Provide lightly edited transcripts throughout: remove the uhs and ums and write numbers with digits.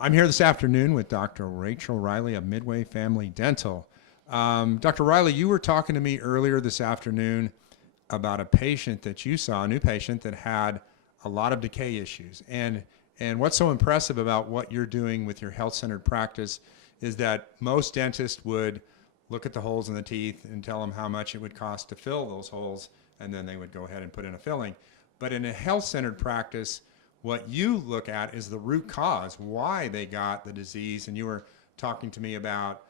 I'm here this afternoon with Dr. Rachel Riley of Midway Family Dental. Dr. Riley, you were talking to me earlier this afternoon about a patient that you saw, a new patient that had a lot of decay issues. And what's so impressive about what you're doing with your health-centered practice is that most dentists would look at the holes in the teeth and tell them how much it would cost to fill those holes, and then they would go ahead and put in a filling. But in a health-centered practice, what you look at is the root cause, why they got the disease. And you were talking to me about,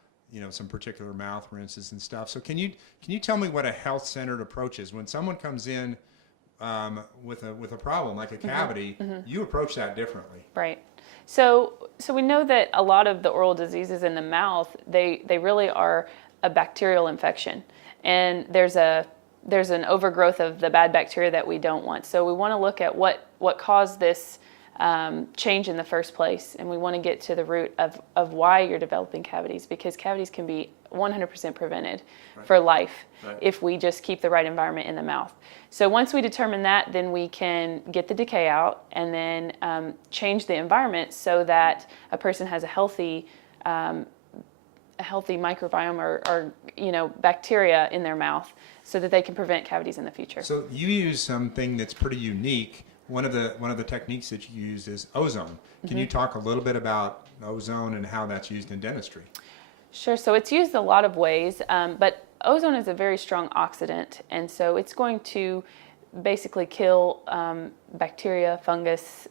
some particular mouth rinses and stuff. So can you tell me what a health-centered approach is? When someone comes in with a problem like a cavity, you approach that differently. Right. So we know that a lot of the oral diseases in the mouth, they really are a bacterial infection, and there's an overgrowth of the bad bacteria that we don't want. So we want to look at what caused this change in the first place, and we want to get to the root of why you're developing cavities, because cavities can be 100% prevented for life if we just keep the right environment in the mouth. So once we determine that, then we can get the decay out and then change the environment so that a person has a healthy microbiome or bacteria in their mouth, so that they can prevent cavities in the future. So you use something that's pretty unique. One of the techniques that you use is ozone. Can you talk a little bit about ozone and how that's used in dentistry? Sure. So it's used a lot of ways, but ozone is a very strong oxidant, and so it's going to basically kill bacteria, fungus,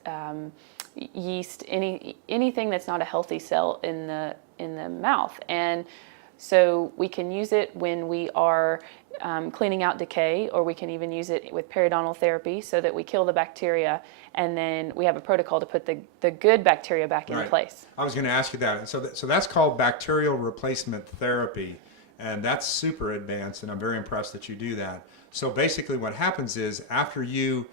yeast, anything that's not a healthy cell in the mouth. And so we can use it when we are cleaning out decay, or we can even use it with periodontal therapy so that we kill the bacteria, and then we have a protocol to put the good bacteria back in place. I was going to ask you that. So that's called bacterial replacement therapy, and that's super advanced, and I'm very impressed that you do that. So basically what happens is after you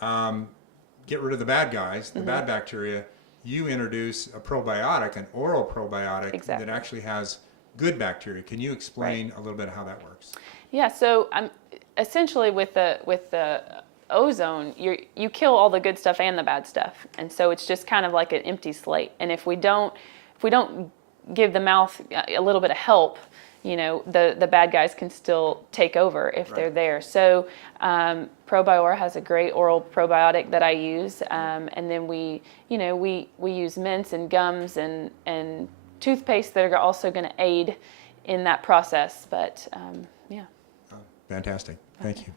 get rid of the bad guys, the bad bacteria, you introduce a probiotic, an oral probiotic that actually has good bacteria. Can you explain a little bit how that works? Yeah, so essentially with the ozone, you kill all the good stuff and the bad stuff, and so it's just kind of like an empty slate. And if we don't give the mouth a little bit of help, the bad guys can still take over if they're there. So Probiora has a great oral probiotic that I use, and then we use mints and gums and toothpaste that are also going to aid in that process. But yeah. Oh, fantastic. Thank you.